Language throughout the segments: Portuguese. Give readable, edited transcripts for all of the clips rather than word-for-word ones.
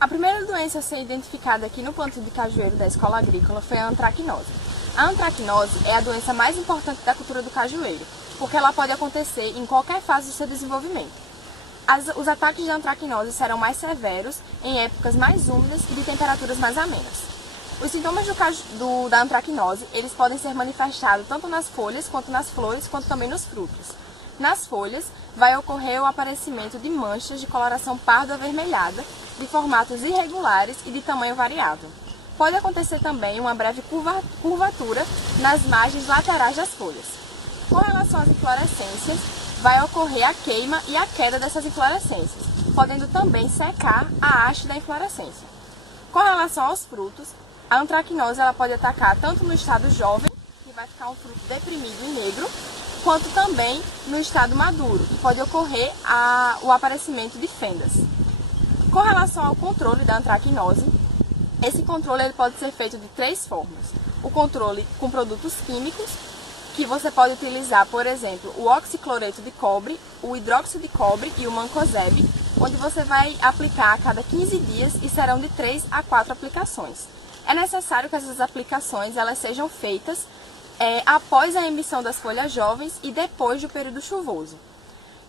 A primeira doença a ser identificada aqui no plantio de cajueiro da Escola Agrícola foi a antracnose. A antracnose é a doença mais importante da cultura do cajueiro, porque ela pode acontecer em qualquer fase do seu desenvolvimento. Os ataques de antracnose serão mais severos em épocas mais úmidas e de temperaturas mais amenas. Os sintomas da antracnose, eles podem ser manifestados tanto nas folhas, quanto nas flores, quanto também nos frutos. Nas folhas, vai ocorrer o aparecimento de manchas de coloração pardo-avermelhada, de formatos irregulares e de tamanho variável. Pode acontecer também uma breve curvatura nas margens laterais das folhas. Com relação às inflorescências, vai ocorrer a queima e a queda dessas inflorescências, podendo também secar a haste da inflorescência. Com relação aos frutos, a antracnose ela pode atacar tanto no estado jovem, que vai ficar um fruto deprimido e negro, quanto também no estado maduro, que pode ocorrer o aparecimento de fendas. Com relação ao controle da antracnose, esse controle ele pode ser feito de 3 formas. O controle com produtos químicos, que você pode utilizar, por exemplo, o oxicloreto de cobre, o hidróxido de cobre e o mancozeb, onde você vai aplicar a cada 15 dias e serão de 3 a 4 aplicações. É necessário que essas aplicações elas sejam feitas após a emissão das folhas jovens e depois do período chuvoso.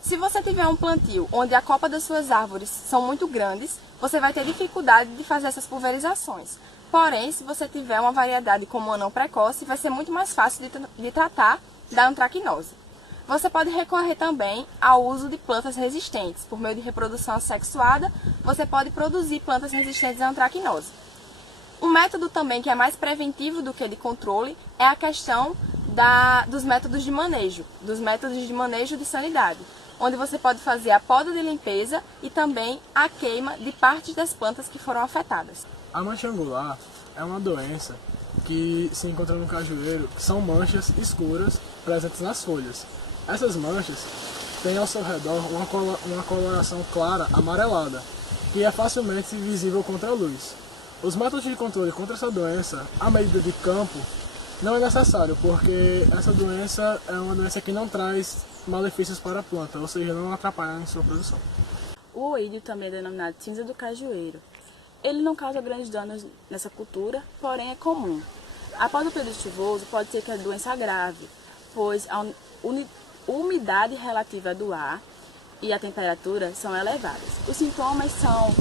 Se você tiver um plantio onde a copa das suas árvores são muito grandes, você vai ter dificuldade de fazer essas pulverizações. Porém, se você tiver uma variedade como o anão precoce, vai ser muito mais fácil de tratar da antracnose. Você pode recorrer também ao uso de plantas resistentes. Por meio de reprodução assexuada, você pode produzir plantas resistentes à antracnose. Um método também que é mais preventivo do que de controle é a questão dos métodos de manejo, de sanidade, onde você pode fazer a poda de limpeza e também a queima de partes das plantas que foram afetadas. A mancha angular é uma doença que se encontra no cajueiro, que são manchas escuras presentes nas folhas. Essas manchas têm ao seu redor uma coloração clara amarelada, que é facilmente visível contra a luz. Os métodos de controle contra essa doença, a medida de campo, não é necessário, porque essa doença é uma doença que não traz malefícios para a planta, ou seja, não atrapalha em sua produção. O oídio também é denominado cinza do cajueiro. Ele não causa grandes danos nessa cultura, porém é comum. Após o período chuvoso, pode ser que a doença agrave, pois a umidade relativa do ar e a temperatura são elevadas. Os sintomas são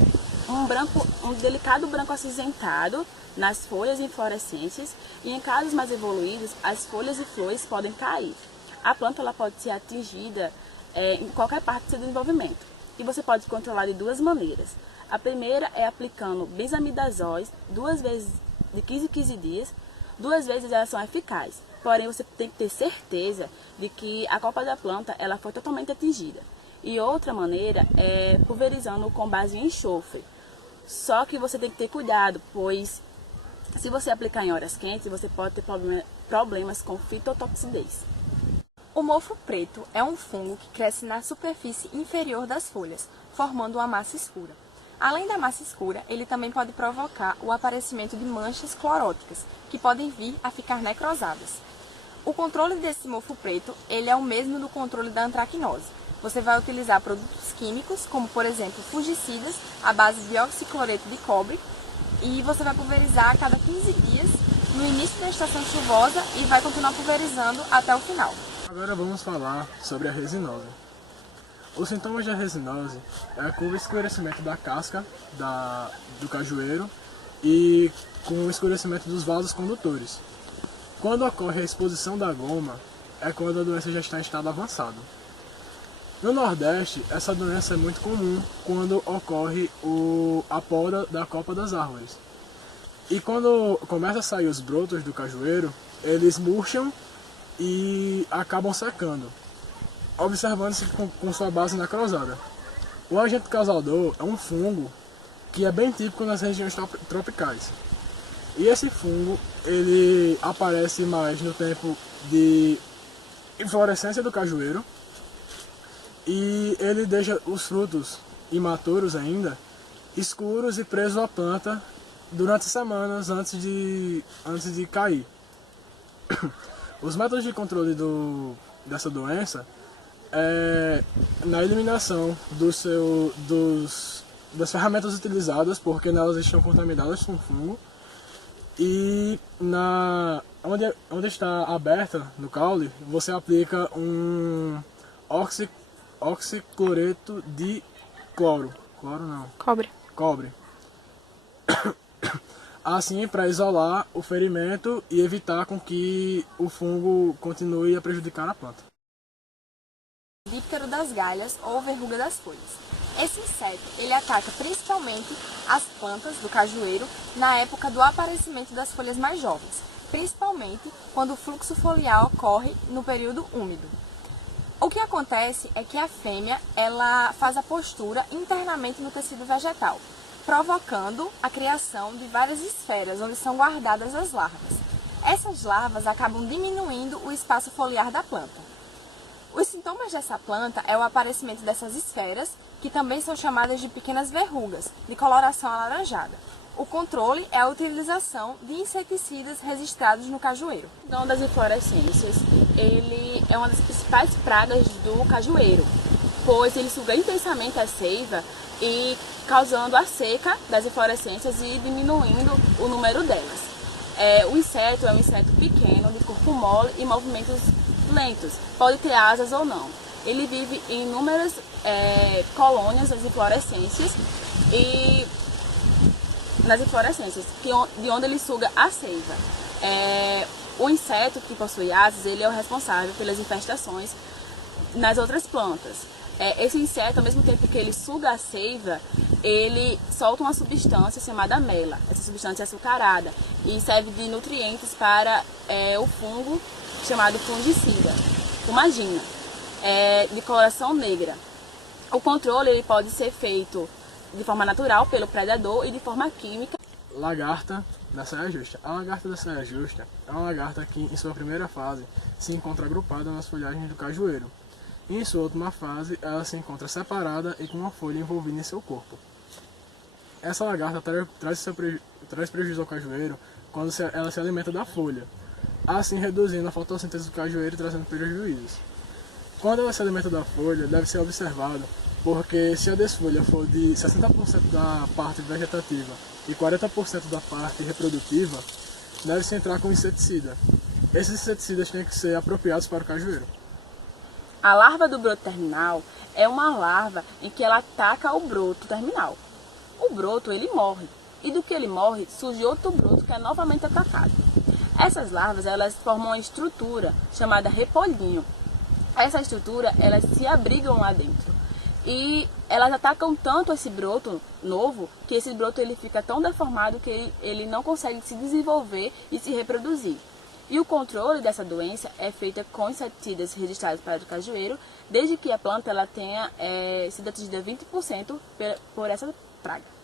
um delicado branco acinzentado nas folhas inflorescentes e em casos mais evoluídos, as folhas e flores podem cair. A planta ela pode ser atingida em qualquer parte do seu desenvolvimento e você pode controlar de 2 maneiras. A primeira é aplicando benzamidazóis 2 vezes de 15 em 15 dias. 2 vezes elas são eficazes, porém você tem que ter certeza de que a copa da planta ela foi totalmente atingida. E outra maneira é pulverizando com base em enxofre. Só que você tem que ter cuidado, pois se você aplicar em horas quentes, você pode ter problemas com fitotoxidez. O mofo preto é um fungo que cresce na superfície inferior das folhas, formando uma massa escura. Além da massa escura, ele também pode provocar o aparecimento de manchas cloróticas, que podem vir a ficar necrosadas. O controle desse mofo preto ele é o mesmo do controle da antracnose. Você vai utilizar produtos químicos, como por exemplo fungicidas, à base de oxicloreto de cobre, e você vai pulverizar a cada 15 dias no início da estação chuvosa e vai continuar pulverizando até o final. Agora vamos falar sobre a resinose. Os sintomas da resinose é com o escurecimento da casca do cajueiro e com o escurecimento dos vasos condutores. Quando ocorre a exposição da goma, é quando a doença já está em estado avançado. No Nordeste, essa doença é muito comum quando ocorre a poda da copa das árvores. E quando começa a sair os brotos do cajueiro, eles murcham e acabam secando, observando-se com sua base necrosada. O agente causador é um fungo que é bem típico nas regiões tropicais. E esse fungo ele aparece mais no tempo de inflorescência do cajueiro e ele deixa os frutos imaturos ainda escuros e presos à planta durante semanas antes de cair. Os métodos de controle dessa doença é na eliminação das ferramentas utilizadas, porque nelas estão contaminadas com fungo. E onde está aberta no caule, você aplica um oxicloreto de cobre. Assim, para isolar o ferimento e evitar com que o fungo continue a prejudicar a planta. Díptero das galhas ou verruga das folhas. Esse inseto, ele ataca principalmente as plantas do cajueiro na época do aparecimento das folhas mais jovens, principalmente quando o fluxo foliar ocorre no período úmido. O que acontece é que a fêmea, ela faz a postura internamente no tecido vegetal, provocando a criação de várias esferas onde são guardadas as larvas. Essas larvas acabam diminuindo o espaço foliar da planta. Os sintomas dessa planta é o aparecimento dessas esferas, que também são chamadas de pequenas verrugas, de coloração alaranjada. O controle é a utilização de inseticidas registrados no cajueiro. O dom das inflorescências, ele é uma das principais pragas do cajueiro, pois ele suga intensamente a seiva e causando a seca das inflorescências e diminuindo o número delas. O inseto é um inseto pequeno, de corpo mole e movimentos lentos, pode ter asas ou não. Ele vive em inúmeras colônias das inflorescências e nas inflorescências, de onde ele suga a seiva. O inseto que possui asas, ele é o responsável pelas infestações nas outras plantas. Esse inseto, ao mesmo tempo que ele suga a seiva, ele solta uma substância chamada mela. Essa substância é açucarada e serve de nutrientes para o fungo chamado fungicida, fumagina, de coloração negra. O controle ele pode ser feito de forma natural pelo predador e de forma química. Lagarta da saia justa. A lagarta da saia justa é uma lagarta que, em sua primeira fase, se encontra agrupada nas folhagens do cajueiro. E em sua última fase, ela se encontra separada e com uma folha envolvida em seu corpo. Essa lagarta traz prejuízo ao cajueiro quando ela se alimenta da folha, assim reduzindo a fotossíntese do cajueiro e trazendo prejuízos. Quando ela se alimenta da folha, deve ser observado, porque se a desfolha for de 60% da parte vegetativa e 40% da parte reprodutiva, deve-se entrar com inseticida. Esses inseticidas têm que ser apropriados para o cajueiro. A larva do broto terminal é uma larva em que ela ataca o broto terminal. O broto ele morre, e do que ele morre surge outro broto que é novamente atacado. Essas larvas elas formam uma estrutura chamada repolhinho. Essa estrutura elas se abrigam lá dentro e elas atacam tanto esse broto novo que esse broto ele fica tão deformado que ele não consegue se desenvolver e se reproduzir. E o controle dessa doença é feito com inseticidas registrados para o cajueiro, desde que a planta ela tenha sido atingida 20% por essa praga.